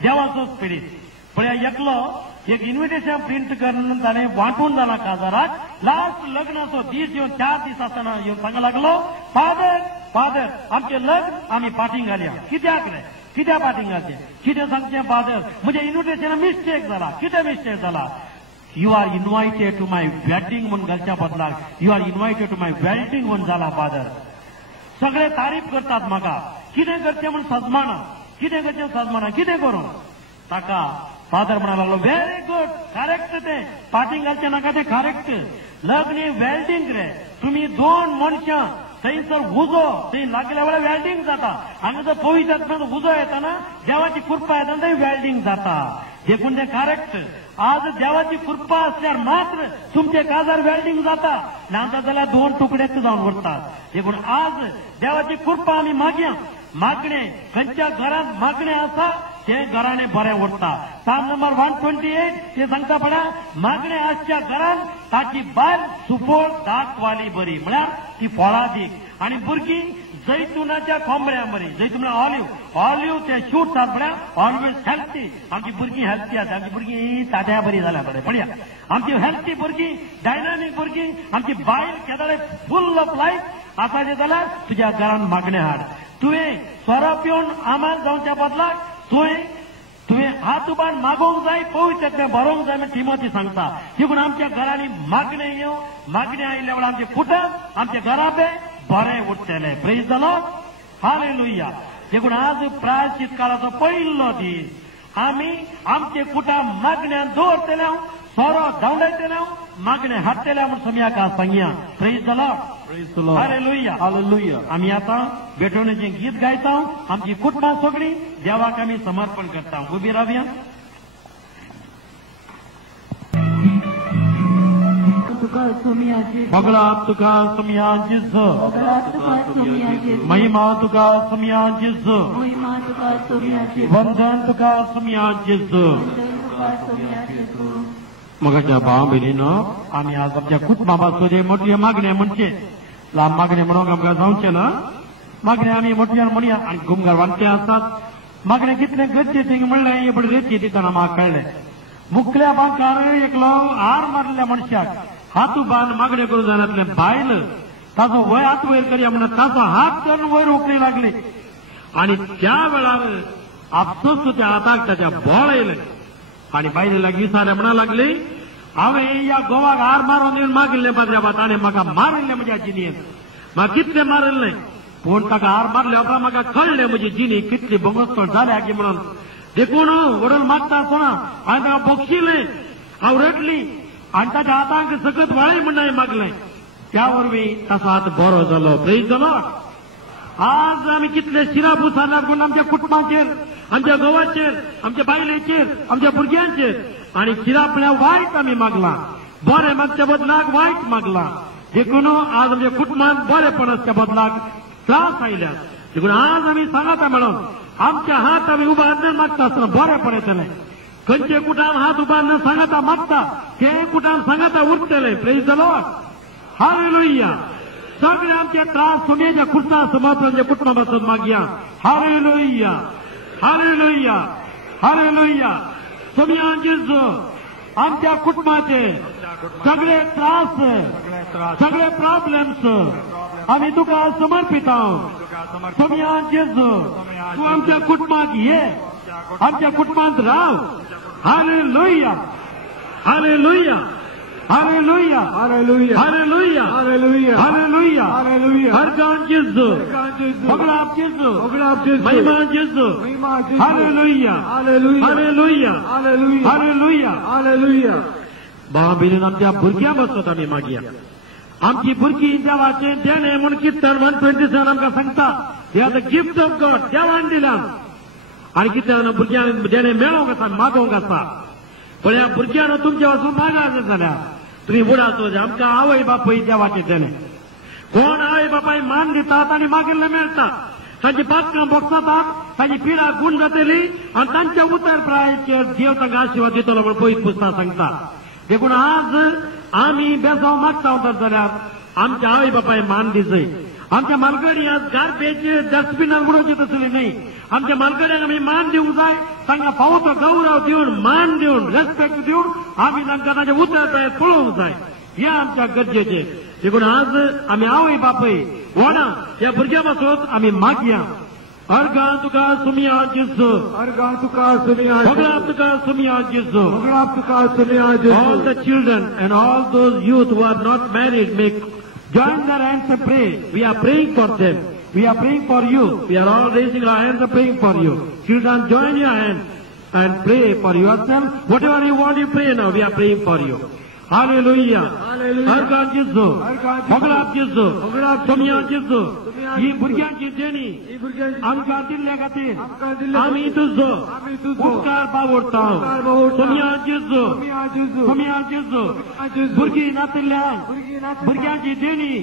देवाचो स्पिरीट पळया एकलो एक इन्व्हिटेशन प्रिंट करून ताणें वांटून जालां काजाराक लास्ट लग्नाचो दीस येवन 4 दीस आसतना येवन सांगूंक लागलो फादर आमचें लग्न आमी पाटींग घालया कित्याक रे कित्या पाटींग घालचें कितें सांगचें फादर म्हजें इन्व्हिटेशन मिस्टेक जाला कितें मिस्टेक जाला You are invited to my wedding म्हणून घालच्या बदलाक You are invited to my wedding म्हणून जाला फादर सगळे तारीफ करतात म्हाका कितें करचें म्हूण सजमाना कितें करचें सजमाना कितें करूं ताका फादर म्हणा लागलो व्हेरी गुड करेक्ट ते पाटींग घालचें नाका तें करेक्ट लग्न वेल्डिंग रे तुमी 2 मनशां थंयसर उजो थंय लागल्या वेळार वेल्डिंग जाता हांगा जर पळयत आसतना उजो येता ना देवाची कृपा येता थंय वेल्डिंग जाता देखून तें करेक्ट आज देवाची कृपा असल्यार मात्र तुमचे काजार वेल्डिंग जाता नाजाल्यार जाल्यार 2 तुकडेच जावन उरतात देखून आज देवाची कृपा आमी मागया मागणे खंयच्या घरांत मागणे आसा ते घराणे बरें उरता साम नंबर 128 ते सांगता पळया मागणे आसच्या घरांत ताची बायल सुपोळ दाटवाली बरी म्हळ्यार ती फळां दीक आनी भुरगीं जैतुनाच्या खोंबऱ्या बरी जैतून ऑलिव्ह ते शूट जाता म्हळ्यार ऑलवेज हेल्थी आमची भुरगीं हेल्थी आसा आमची भुरगीं ताट्या बरी जाल्या बरें पळया आमची हेल्थी भुरगीं डायनामीक भुरगीं आमची बायल केदाळे फुल ऑफ लायफ आसाचे जाल्यार तुज्या घरांत मागणे हाड तुवें सोरो पिवन आमाल जावच्या बदलाक तुवें हात उबार मागोवंक जाय पवित्र बरोवंक जाय म्हण तिमोथी सांगता देखून आमच्या घरांनी मागणे येवं मागणे आयिल्ल्या वेळार आमचे कुटुंब आमचे घराबे बरें उरतलें प्रेज द लॉर्ड हालेलुया देखून आज प्रायश्चित काळाचो पयलो दीस आमी आमचे कुटुंब मागण्यान दवरतले सोरो धांवडायतले मागणे हाडटले म्हूण समियाका सांगया praise the Lord hallelujah hallelujah आमी आतां भेटवणेचें गीत गायता आमची कुटुंबां सगळीं देवाक आमी समर्पण करता उबी रावया सगळ्यात तुका सुमयाचीच महिमा तुका सुमयाचीच वंदन तुका सुमयाचीच मगाच्या भाव भयणीनो आमी आज आमच्या कुटुंबापासून मोठ्यो मागण्यो म्हणचे लांब मागणे म्हणून आमकां जावचें ना मागणे आमी मोठ्यान म्हणया आनी गुमगार वांटे आसात मागणे कितले गरजेचें म्हणलें हे बरें रेची दितना म्हाका कळ्ळें मुखल्या बांकार एकलो हार मारल्या मनशाक हात उबार मागणे करूं जाणातले बायल ताचो वय हात वयर करया म्हणून ताचो हात करून वयर उकळी लागली आनी त्या वेळार आपसूच त्या हाताक ताच्या बोळ येयलें आनी बायलेक विचारलें म्हणा लागली हांवें ह्या गोवाक हार मारून येवन मागिल्लें बाद्र्याबा ताणें म्हाका मारिल्लें म्हज्या जिणेंत म्हाका कितलें मारिल्लें पूण ताका हार मारले उपरांत म्हाका कळ्ळें म्हजी जिणी कितली बोगोस्तोळ जाल्या की म्हणून देखून व्हरून मागता आसतना हांवें ताका बोगशिल्लें हांव रडली आनी ताच्या हातांक सकत वळय म्हूण हांवें मागलें त्या वरवीं ताचो हात बरो जालो प्रेज द लॉर्ड आज आमी कितले शिराबू सांगल्यात पूण आमच्या कुटुंबाचेर आमच्या गोवाचेर आमच्या बायलेचेर आमच्या भुरग्यांचेर आनी शिरापण्या वायट आमी मागलां बरें मागच्या बदलाक वायट मागलां देखून आज आमच्या कुटुंबांत बरेपण आसच्या बदलाक त्रास आयल्यात देखून आज आमी सांगता मेळोन आमचे हात आमी उबारले मागता आसतना बरेपण येतलें खंयचे कुटुंब हात उबारले सांगता मागता ते कुटुंब सांगता उरतले प्रेज द लॉर्ड हालेलुया सगळे आमचे त्रास सुनेच्या खुर्सा समर्थांच्या कुटुंबापासून मागया हालेलुया हालेलुया हालेलुया सगळ्यांचेच आमच्या कुटुंबाचे सगळे त्रास सगळे प्रॉब्लेम्स आम्ही तुका समर्पित आहोत सगळ्यांचेच तू आमच्या कुटुंबात ये आमच्या कुटुंबात राव Hallelujah. Hallelujah. Hallelujah. Hallelujah. Hallelujah. Hallelujah. Hallelujah. Hallelujah. Harkan Jesu. Bogla Jesu. Mahima Jesu. Hallelujah. Hallelujah. Hallelujah. Hallelujah. Hallelujah. Hallelujah. भावाबीन आमच्या भुरग्यां बसत आमी मागया आमची भुरगीं देवाचे देणे म्हूण कितें 127 आमकां सांगता हे are the gift of God देवान दिला आनी कितें भुरग्यांक देणे मेळोवंक आसा मागोवंक आसा पण ह्या भुरग्यान तुमचे वचून मागायचे जाल्यार तुम्ही बुडाचो आमकां आवय बापूय देवाचे देणे कोण आवय बापाय मान दितात आनी मागिल्लें मेळटा तांची पातकां बोगसतात तांची पिडा गुण जातली आनी तांच्या उतर प्रायाचेर देव तांकां आशिर्वाद दितलो म्हूण पयस पुस्तकां सांगता देखून आज आमी बेसांव मागता जाल्यार आमच्या आवय बापाय मान दिसय आमच्या मालगडी आज गार्बेज डस्टबिनार उडोवची तसली न्ही आमच्या मालगड्यांक आमी मान दिवंक जाय तांकां फावो तो गौरव दिवन मान दिवन रेस्पेक्ट दिवन आमी तांकां तांचे उतर प्राय पळोवंक जाय हें आमच्या गरजेचें देखून आज आमी आवय बापूय वोणा ह्या भुरग्या पासून आमी मागया अर्गां तुका सुमिया जेजू अर्गां तुका सुमिया भोगलाप तुका सुमिया जेजू भोगलाप तुका सुमिया जेजू all the children and all those youth who are not married may join their hands and pray. We are praying for them. We are praying for you. We are all raising our hands and praying for you. Children, join your hands and pray for yourself. Whatever you want, you pray now. We are praying for you. Hallelujah. Hallelujah. अर्गां जेजू भोगलाप जेजू सुमिया जेजू ही भुरग्यांची देणी ही भुरग्यांची आमकां दिल्ल्या खातीर आमकां दिल्ल्या आमी तुजो आमी तुजो उपकार बावडटा सुमिया जेजू सुमिया जेजू सुमिया जेजू जेजू भुरगीं नातिल्ल्यान भुरगीं नात भुरग्यांची देणी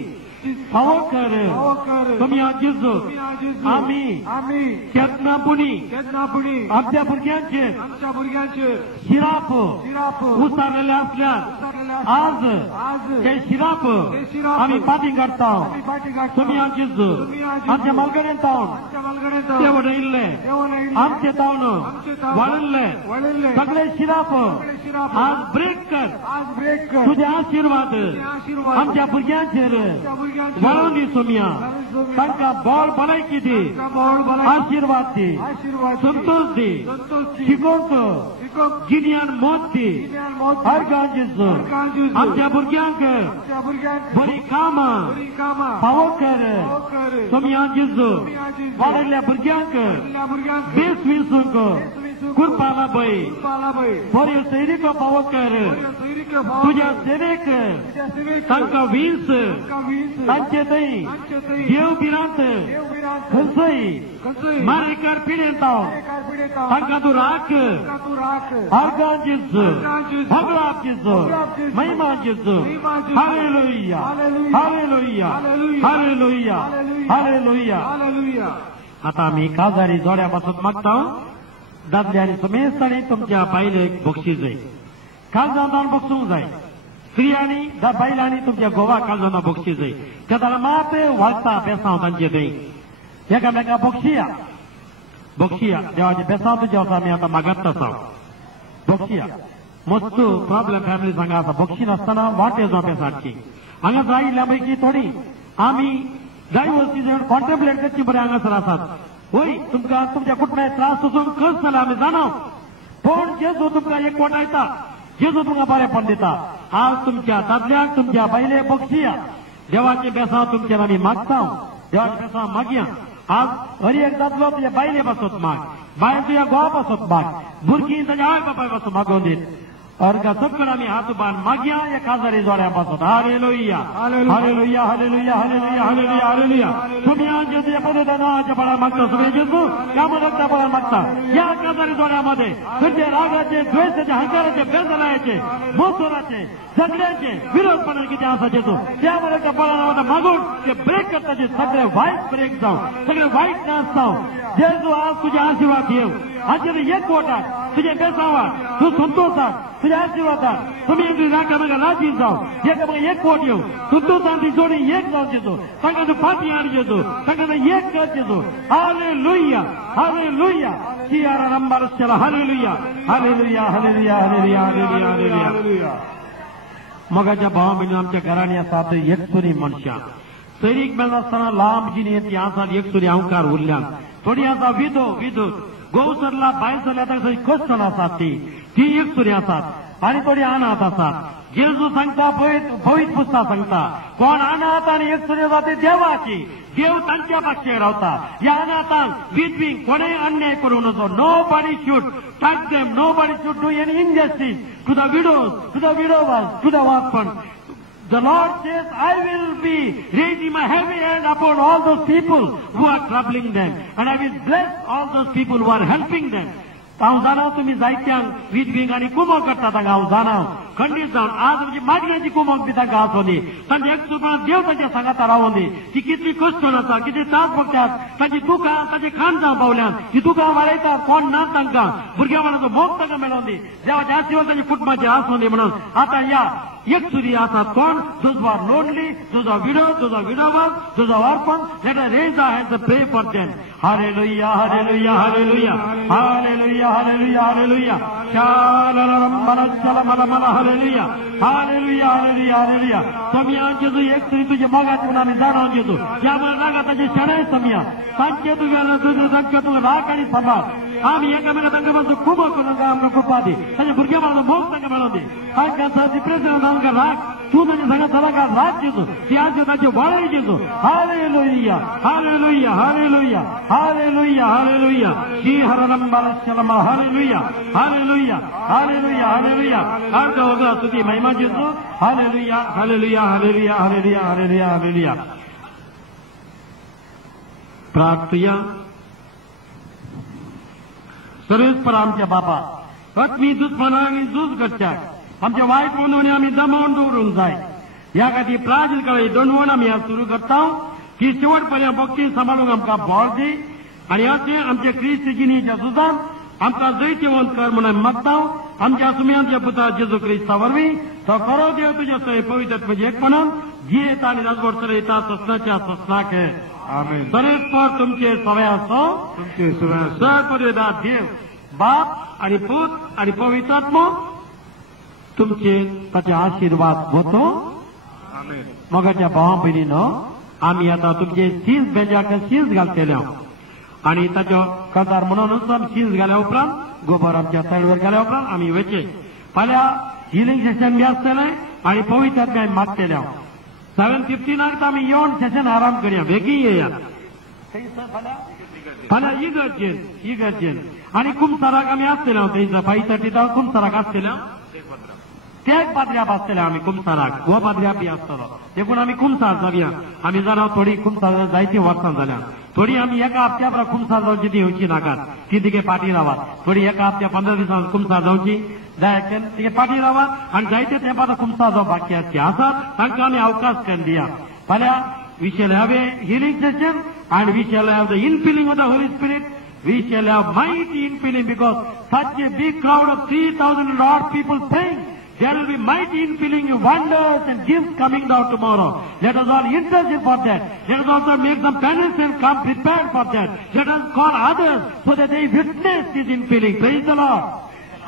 फावो कर सुमिया जेजू आमी आमी केतनापुणी केदनापुणी आमच्या भुरग्यांचेर आमच्या भुरग्यांचेर शिराप शिराप उतारलेले असल्यार आज ते शिराप शिराप आमी पाटी काडटा आमी फाटी काडटा सुमिया जेजू आमच्या मालगडेन तावन आमच्या मालगडेन ते वडयल्ले आमचे तावन वाडल्ले सगळे शिराप शिराप आज ब्रेक कर आज ब्रेक कर तुझे आशीर्वाद आशीर्वाद आमच्या भुरग्यांचेर भुरग्यांचेर वळोवन दी सुमिया तांकां बळ भलायकी दी बोल बला आशीर्वाद दी आशीर्वाद संतोष दी संतोष शिकोवंक गिन्यान मोत दी अर्गां जेजू आमच्या भुरग्यांक आमच्या भुरग्यांक बरी कामां बरी कामां फावो कर कर सुमिया जेजू वाडयल्ल्या भुरग्यांक भुरग्यांक बेस विसरूंक कुरपाला पळय पालाबय बऱ्यो सैरीक फावो कर सैरिक तुझ्या सेवेक तुझ्या सेवेक तांकां वीस वीस तांचे थंय तांचे थंय देव बिरांत देवगिरांत खंयचोय खंयचोय मारेकार पिडेंत कार पिडेता तांकां तूं राख तूं राख अर्गां जेजू भोगलाप जेजू महिमा जेजू hallelujah hallelujah hallelujah hallelujah hallelujah आता आमी काजारी जोड्या पासून मागता दादले आनी समेस्तांनी तुमच्या बायलेक बक्षीस जाय काळजांतान बक्षूंक जाय स्त्रियांनी बायलांनी तुमच्या गोवा काळजांना बक्षीस जाय त्या ताका मात वागता बेसांव तांचे थंय एकामेका बक्षिया देवाचे बेसांव तुजे वचून आमी आतां मागत आसा बक्षिया मस्त प्रॉब्लेम फॅमिली सांगा आसा बक्षी नासतना वाटे जो पेसाची हांगासर आयिल्ल्या पैकी थोडी आमी जाय वस्ती कॉन्टेम्पलेट करची बरें हांगासर आसात होय तुमकां तुमच्या कुटुंबात त्रास सोसून कस जाल्यार आमी जाणव पण जेजू तुमकां एकवटायता जेजू तुमकां बरेंपण दिता आज तुमच्या दादल्याक तुमच्या बायले बक्षिया देवाचे बेसांव तुमचेर आमी मागता देवाचे बेसांव मागया आज हरी एक दादलो तुज्या बायले पासत माग बायल तुज्या घोवा पासत माग भुरगीं ताज्या आवय बापाय पासून मागोवन दीत अर्घा सकल आमी हात उबार मागया या काजारी जोड्या पासून hallelujah hallelujah hallelujah hallelujah hallelujah hallelujah तुम्ही आज जेजूच्या पदनाच्या बळा मागता सगळे जेजू या मदतच्या बळा मागता या काजारी जोड्यामध्ये तुमचे रागाचे द्वेषाचे हंकाराचे बेदलायाचे मोसोराचे सगळ्यांचे विरोधपणाचे किती आसा जेजू त्या मदतच्या बळा मागून ते ब्रेक करताचे सगळे वाईट ब्रेक जावं सगळे वाईट नाश जावं जेजू आज तुझे आशीर्वाद येऊ हाचेर एक वोटाक तुझे बेसावाक तू संतोषाक तुझ्या आशीर्वादात तुम्ही नाकामागा राजी जाव एकामेका एक वोट येऊ तू शांती जोडी एक जाऊन देतो तांकां तूं फाटी हाड देतो तांकां एक कर देतो हालेलुया हालेलुया सियारा नंबरस्याला hallelujah hallelujah hallelujah hallelujah hallelujah hallelujah मगाच्या भावा म्हणजे आमच्या घरांनी आसात एकसुरी मनशां सैरीक मेळनासतना लांब जिणेंत आसात एकसुरी अवकार उरल्यान थोडी आसा विधो गोवसरला बायल चली आतां खंय क्वेश्चन आसात ती एक सुरी आसात आनी थोडी अनाथ आसात. जेजू सांगता पवित्र पुस्तकां सांगता कोण अनाथ आनी एक सुरी आसा ती देवाची. देव तांच्या पाशये रावता. ह्या अनाथांक बिटवीन कोणेय अन्याय करूं नजो. Nobody should touch them. Nobody should do any injustice to the widows, to the widowers, to the orphans. The Lord says, I will be raising my heavy hand upon all those people who are troubling them, and I will bless all those people who are helping them. हांव जाणा तुम्ही जायत्यांक वीज आनी कुमक करता तांकां हांव जाणा खंडीत जावन आज म्हणजे मागण्याची कुमक बी तांकां आसोनी तांचे एकसुरपणान देव तांच्या सांगाता रावोनी ती कितली कश्टून आसा कितली त्रास भोगतात तांची दुखां तांचे खाण जावं पावल्यान ती दुखां वाडयतात कोण ना तांकां भुरग्यां वांगडाचो मोग तांकां मेळोनी देवाच्या आशिर्वाद तांच्या कुटुंबाचेर आसोनी म्हणून आतां ह्या एक सुरी आसात कोण those who are lonely, those are widows, those are widowers, those are orphans. Let us raise our hands and pray for them. Hallelujah, hallelujah, hallelujah, hallelujah, hallelujah, hallelujah. Shalalam hallelujah, hallelujah, hallelujah, hallelujah. Samya Jesu एक सुरी तुझे मोगात म्हणून आम्ही जाणून घेतो. या रागाताचे शणय समया सांचे तुझ्या तुझं सांचे तुझं राग आणि समाज आम्ही एकामेका तांकां खूब करून आमकां खूप दी ताचे भुरगे म्हणून मोग तांकां मेळोन दी तांकां डिप्रेशन तांकां राग तूं तांचे सांगा सदांकां राग दिसो ती आज तांचे वाळय दिसो. Hallelujah hallelujah hallelujah hallelujah hallelujah Shri हरनम बालशलम हालेलुया हालेलुया हालेलुया हालेलुया अर्ध होगा स्तुती महिमा दिसो. Hallelujah hallelujah hallelujah hallelujah hallelujah hallelujah. प्रार्थना सर्वेस्पर आमच्या बापा पत्नी दुश्मनांनी झूज करतात आमच्या वायट मनोवणी आम्ही दमावून दवरूंक जाय. ह्या खातीर प्रार्थना कराय दोनवण आम्ही सुरू करता की शेवट पर्यंत भक्ती सांबाळूंक आमकां बळ दी आनी अशें आमच्या क्रिस्त जिणेच्या झुजान आमकां जैत्यवंत कर म्हणून मागता. आमच्या सुम्यांच्या पुता जेजू क्रिस्ता वरवीं तो खरो देव तुजे सय पवित्रत्वाचे एकपणान जियेत आनी राजवट चलयता ससनाच्या ससनाक आमेन. सर्वेस्पर तुमचे सवय आसो तुमचे सर्वपरिवेदार देव बाप आणि पूत आणि पवित्र आत्मा तुमचे ताचे आशीर्वाद वतो. मोगाच्या भावां भयणीनो आमी आतां तुमचे शीज बेजाक शीज घालतले आणि ताचो कदार म्हणूनच आमी शीज घाल्या उपरांत गोबर आमच्या सायडवर घाल्या उपरांत आमी वयचे. फाल्यां हिलिंग सेशन बी आसतलें आणि पवित्र आत्म्या मागतले. 7:15 आमी येवन सेशन आराम करया बेगीन येया फाल्यां इगर्जेन आणि कुमसाराक आमी आसतले थंयसर 5:30 कुमसाराक आसतले तेच पाद्र्याप आसतले आमी कुमसाराक हो पाद्र्याप बी आसतलो देखून आमी कुमसार जावया. आमी जाणा थोडी कुमसार जायती वर्सां जाल्या थोडी आमी एका हप्त्या परस कुमसार जावची ती येवची नाकात ती तिगे पाटी रावात. थोडी एका हप्त्या 15 दिसां कुमसार जावची जाय तिगे पाटी रावात आणि जायते तेंपार कुमसार जावं बाकी आसात तांकां आमी अवकाश करून दिया. फाल्यां we shall have a healing session and we shall have the infilling of the Holy Spirit. We shall have mighty infilling because such a big crowd of 3,000 odd people praying. There will be mighty infilling, wonders and gifts coming down tomorrow. Let us all intercede for that. Let us also make some penance and come prepared for that. Let us call others so that they witness this infilling. Praise the Lord.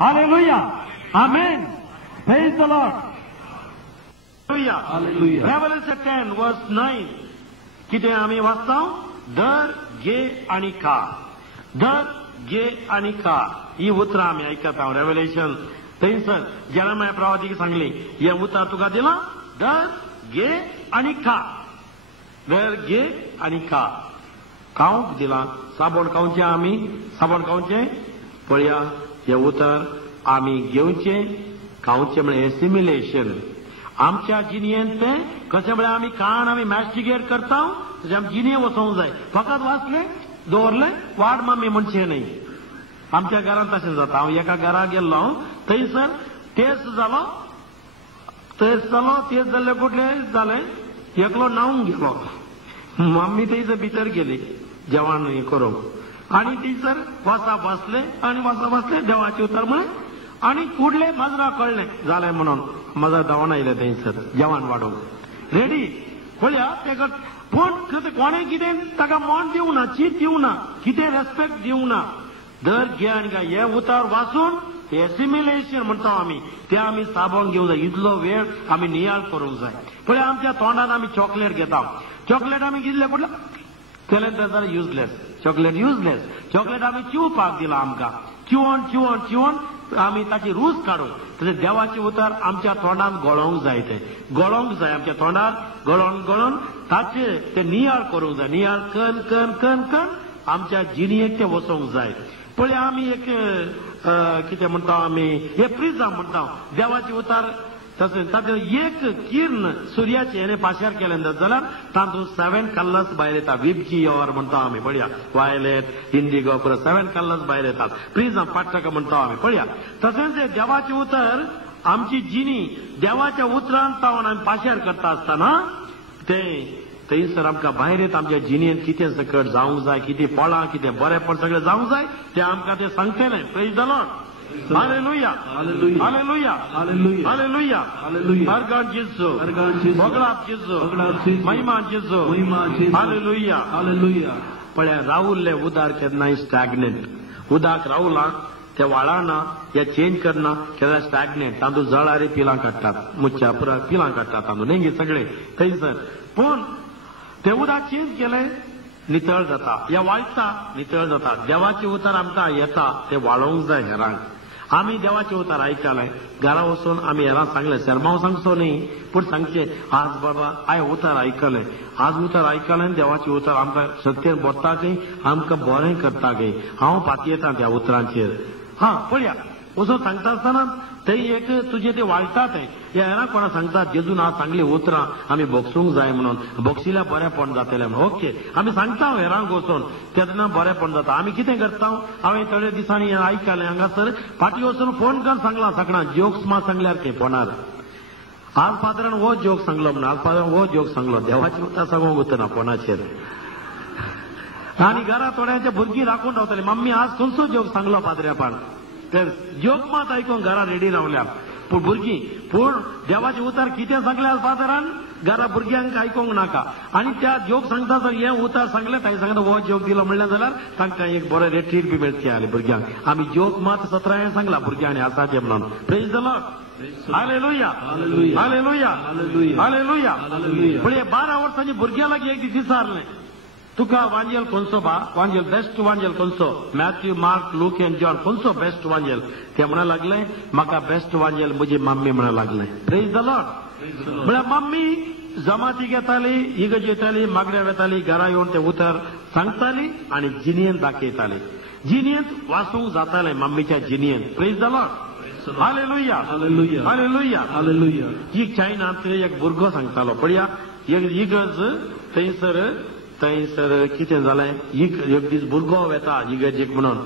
Hallelujah. Amen. Praise the Lord. Hallelujah. Revelation 10 verse 9. कितें आमी वाचता दर घे आनी खा दर घे आनी खा ही उतरां आमी आयकता. रेव्हलेशन थंयसर जेरेमिया प्रवादीक सांगली हे उतर तुका दिलां दर घे आनी खा दर घे आनी खा. खावंक दिलां साबण खावचें आमी साबण खावचें पळया हे उतर आमी घेवचें खावचें म्हळ्यार एसिमिलेशन आमच्या जिणेंत तें कशें म्हळ्यार आमी खाण आमी मॅस्टिगेट करता तशें आमी जिणे वचोंक जाय. फकत वाचलें दवरलें वाड मामी म्हणचें न्हय. आमच्या घरांत तशें जाता. हांव एका घरा गेल्लो थंयसर टेस्ट जालो टेस्ट जाल्ले कुठलें जालें एकलो न्हावंक गेलो मम्मी थंयसर भितर गेली जेवण हें करूंक आनी थंयसर वचा बसले आनी वचा बसले देवाचें उतर म्हळें आनी फुडलें माजरां कळ्ळें जालें म्हणून माजर धांवन आयलें थंयसर जेवण वाडोवंक रेडी पळया तेका पूण कोणें कितें ताका मोन दिवं ना चीत दिवं ना कितें रेस्पेक्ट दिवं ना. दर घे आनी काय हे उतर वाचून एसिमिलेशन म्हणटा आमी ते आमी साबण घेवंक जाय. इतलो वेळ आमी नियाळ करूंक जाय. पळय आमच्या तोंडान आमी चॉकलेट घेता चॉकलेट आमी कितले कुठले केलें तें जाल्यार युजलेस. Chocolate useless. चॉकलेट आमी चिवपाक दिला आमकां. चिवोन चिवोन चिवोन आमी ताची रूच काडून तशें देवाचें उतर आमच्या तोंडांत गळोंक जाय. तें गळोंक जाय आमच्या तोंडार गळोन गळोन ताचे ते नियाळ करूंक जाय. नियाळ कन कन कन कन आमच्या जिणयेक ते वचोंक जाय. पळय आमी एक कितें म्हणटा आमी हे प्रिझम म्हणटा देवाचें उतर तशें तातूंत एक किर्ण सुर्याचे हेणे पाश्यार केलें जाल्यार तातूंत 7 कलर्स भायर येता. विबकी ऑर म्हणटा आमी पळया वायलेट इंडिगो पुरो 7 कलर्स भायर येतात. प्रिझम पाट्टक म्हणटा आमी पळया. तशेंच हे देवाचें उतर आमची जिणी देवाच्या उतरांत तावन आमी पाश्यार करता आसतना ते थंयसर आमकां भायर येता आमच्या जिणेंत कितें सकट जावंक जाय, कितें फळां, कितें बरेंपण सगळें जावंक जाय तें आमकां ते सांगतलें. Praise the Lord. Hallelujah hallelujah hallelujah organ जेजू वगळाप जेजू महिमा जेजू हालेलुया हालेलुया. पळय रावुल्लें उदार केन्नाय स्टॅग्नेंट उदाक रावलां ते वाळाना या चेंज करना केल्यार स्टॅग्नेंट तांदूळ जळारी पिलां काडटात मुच्छा पुरा पिलां काडटात तांदूळ नेंगी सगळे थंयसर. पूण ते उदक चेंज केलें नितळ जाता या वाळटा नितळ जाता. देवाचें उतर आमकां येता ते वाळोवंक जाय हेरांक. आमी देवाचें उतर आयकलें घरा वचून आमी हेरांक सांगलें शर्माव सांगचो न्ही पूण सांगचें आज बाबा हांवें उतर आयकलें आज उतर आयकलें देवाचें उतर आमकां सत्तेन बसता गे आमकां बरें करता गे हांव पातयेतां त्या उतरांचेर. हां पळया वचून सांगता आसतना थंय एक तुजें तें वाळटा तें ह्या हेरांक कोणा सांगता जेजून हांव सांगली उतरां आमी बोगसूंक जाय म्हणून बोगशिल्यार बरेंपण जातलें म्हणून. ओके आमी सांगता हेरांक वचून तेन्ना बरेंपण जाता. आमी कितें करता हांवें थोड्या दिसांनी आयकलें हांगासर फाटीं वचून फोन करून सांगलां सकाळां जोक्स मात सांगल्यार ते फोनार आज पात्रान हो जोक सांगलो म्हणून आज पात्रान हो जोक सांगलो देवाचें उतर सांगूंक उतना फोनाचेर. आनी घरा थोड्यांचे भुरगीं राखून रावतले मम्मी आज खंयचो जोक सांगलो पाद्र्यापान तर जोक मात आयकूंक घरा रेडी रावल्या. पूण भुरगीं पूण देवाचें उतर कितें सांगलें फादरान घरा भुरग्यांक आयकूंक नाका. आनी त्या जोक सांगता जर हें उतर सांगलें तांणी सांगता हो जोक दिलो म्हणलें जाल्यार तांकां एक बरें रेट्रीट बी मेळटलें जाल्यार भुरग्यांक. आमी जोक मात 17 सांगलां भुरग्यांनी आसाचें म्हणून. Praise the Lord hallelujah hallelujah hallelujah. पूण हे 12 वर्सांची भुरग्यां लागीं एक दीस विचारलें तुका वांजेल खंयचो बा वांजेल बेस्ट वांजेल खंयचो Matthew mark look end John खंयचो बेस्ट वांजेल ते म्हणूंक लागलें म्हाका बेस्ट वांजेल म्हजी मम्मी म्हणूंक लागलें. Praise the Lord. म्हळ्यार मम्मी जमातीक येताली इगर्ज येताली मागण्या वेताली घरा येवन ते उतर सांगताली आनी जिणयेंत दाखयताली. जिणयेंत वाचूंक जातालें मम्मीच्या जिणयेंत. Praise the Lord hallelujah hallelujah hallelujah hallelujah. ही चायनांत एक भुरगो सांगतालो पळया एक इगर्ज थंयसर कितें जालें एक दीस भुरगो वेता इगर्जेक म्हणून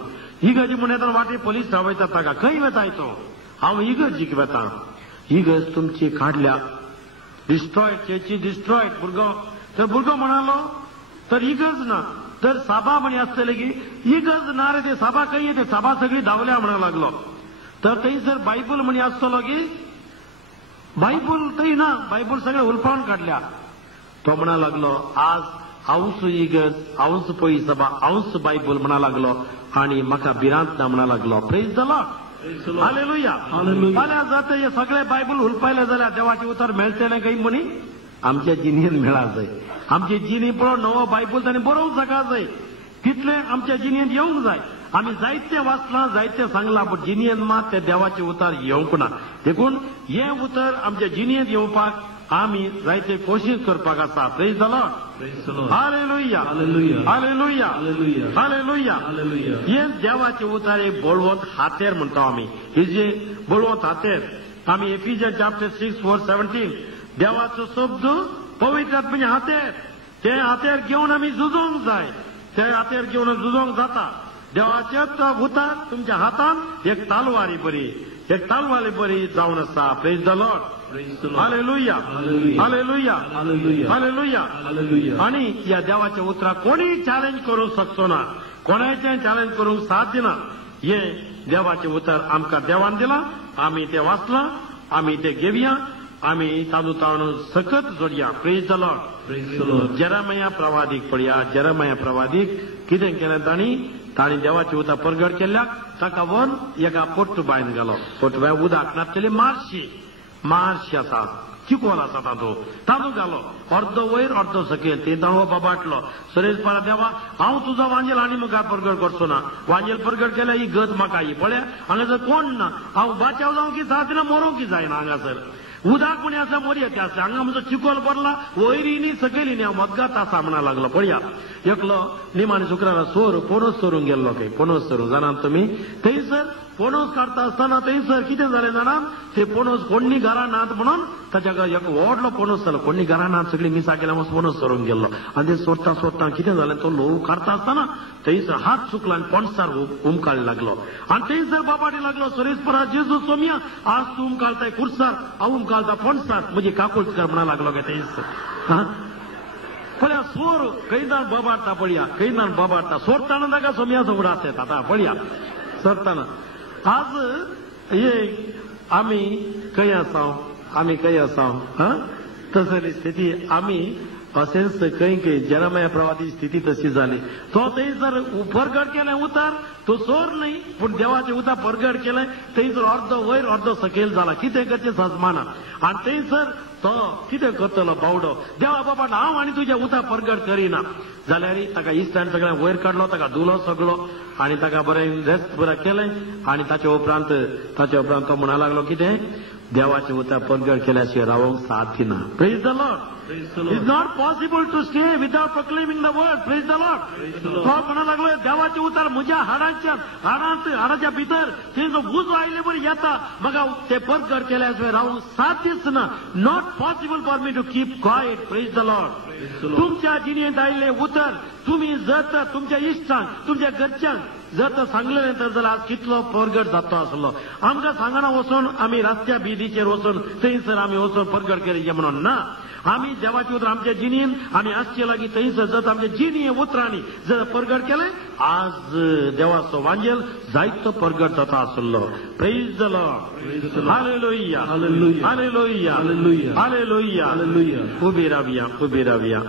इगर्ज म्हणून येता वाटे पुलीस रावयता ताका खंय वेताय तो हांव इगर्जीक वेता. इगर्ज तुमची काडल्या डिस्ट्रॉयड चर्ची डिस्ट्रॉयड भुरगो तर भुरगो म्हणालो तर इगर्ज ना तर साबा म्हणी आसतले की इगर्ज ना रे ते साबा खंय ते साबा सगळी धांवल्या म्हणूंक लागलो. तर थंयसर बायबल म्हणी आसतलो की बायबल थंय ना बायबल सगळे उलपावन काडल्या. तो म्हणूंक लागलो आज हांवच इगर्ज हांवच पळय सभा हांवच बायबल म्हणूंक लागलो आनी म्हाका भिरांत ना म्हणूंक लागलो. प्रेज द लॉर्ड हालेलुया जाल्यार जर हे सगळे बायबल उलपायले जाल्यार देवाचें उतर मेळटलें खंय म्हणी आमच्या जिणयेंत मेळा जाय. आमचे जिणी पळोवन नवो बायबल ताणें बरोवंक जाता जाय तितलें आमच्या जिणयेंत येवंक जाय. आमी जायतें वाचलां जायतें सांगलां पूण जिणयेंत मात तें देवाचें उतर येवंक ना. देखून हें उतर आमच्या जिणयेंत येवपाक आमी जायते कोशिश करपाक आसा. Praise the Lord hallelujah hallelujah hallelujah. हें देवाचें उतर एक बळवंत हातेर म्हणटा आमी हेजे बळवंत हातेर. आमी एफिजियन्स चॅप्टर 6:17 देवाचो शब्द पवित्र आत्म्याचे हातेर ते हातेर घेवन आमी झुजोवंक जाय. ते हातेर घेवन झुजोवंक जाता. देवाचें उतर तुमच्या हातांत एक तालवारी बरी जावन आसा. Praise the Lord hallelujah hallelujah hallelujah. आनी ह्या देवाच्या उतराक कोणीय चॅलेंज करूंक शकचो ना कोणाचें चॅलेंज करूंक साध्य ना. हे देवाचें उतर आमकां देवान दिलां आमी तें वाचलां आमी तें घेवया आमी तातूंत सकत जोडया. Praise the Lord. जेरेमिया प्रवादीक पळया जेरेमिया प्रवादीक कितें केलें ताणी देवाचें उतर परगट केल्ल्याक ताका व्हरून एका पोट्ट बायन घालो. पोट्ट बाय उदक नासलेली मार्शी आसा चिकोल आसा तातूं तांदूळ घालो अर्द वयर अर्द सकयल ते दावो बाबाटलो सुरेश पारा देवा हांव तुजो वांजेल आनी मुखार परगट करचो ना वांजेल परगट केल्यार ही गत म्हाका ही पळया हांगासर कोण ना हांव बाचाव जावं की जायना मरोंक की जायना हांगासर उदक कोणी आसा मोरयेचे आसा हांगा म्हजो चिकोल पडला वयरीनी सकयलीनी हांव मदगात आसा म्हणा लागलो पळया एकलो निमाणे शुक्रारा सोर पणस सोरूंक गेल्लो खंय पणस सोरूंक जाणात तुमी थंयसर पणस काडटा आसतना थंयसर कितें जालें जाणात ते पणस कोणी घरा नात म्हणून ताच्या एक व्हडलो पणस जालो कोणी घरा नात सगळी मिसा केल्या पणस सोरूंक गेल्लो आनी ते सोदता सोदता कितें जालें तो लोव काडटा आसतना थंयसर हात चुकला आनी पणसार उमकाळ लागलो आनी थंयसर बाबाडी लागलो सुरेश परा जेजू सोमिया आज तूं उमकाळताय कुर्सार हांव उमकाळता पणसार म्हजी काकुळकर म्हणा लागलो गे थंयसर पळया सोर कैदान बाबाडटा पळया कैदान बाबाडटा सोडटाना ताका सोमियाचो उडास येता आतां पळया सोडटाना आज हे आमी खंय आसां तसली स्थिती आमी असेंच खंय खंय जेरामाया प्रवादी स्थिती तशी जाली तो थंयसर परगट केलें उतार तो सोर न्ही पूण देवाचें उतार परगट केलें थंयसर अर्द वयर अर्द सकयल जाला कितें करचें सजमाना आनी थंयसर तो कितें करतलो बावडो देवा बाबा हांव आनी तुजें उतार परगट करिना जाल्यार ताका इश्टान सगळ्यांक वयर काडलो ताका धुलो सगळो आनी ताका बरें रेस्ट बरें केलें आनी ताचे उपरांत तो म्हणा लागलो कितें देवाचें उतार परगट केल्या शिवाय रावोंक साथ दिना praise the Lord It's not possible to stay without proclaiming the word. Praise the Lord. तो म्हणा लागलो देवाचे उतार म्हज्या हाडाच्या भितर ते जो उजो आयले बरें येता म्हाका ते परगट केल्या शिवाय रावंक साध्यच ना not possible for me to keep quiet praise the lord तुमच्या जिणेंत आयिल्ले उतर तुम्ही जर तुमच्या इश्टांक तुमच्या घरच्यांक जर तर सांगलें तर जाल्यार आज कितलो परगट जातो आसलो आमकां सांगना वचून आमी रस्त्या बिदीचेर वचून थंयसर आमी वचून परगट केलें म्हणून ना आमी देवाची उतर आमच्या जिणेन आमी आसचे लागीं थंयसर जर आमच्या जिणी उतरांनी जर परगट केलें आज देवाचो वांजेल जायतो परगट जाता आसलो praise the Lord hallelujah hallelujah hallelujah hallelujah hallelujah उबी रावया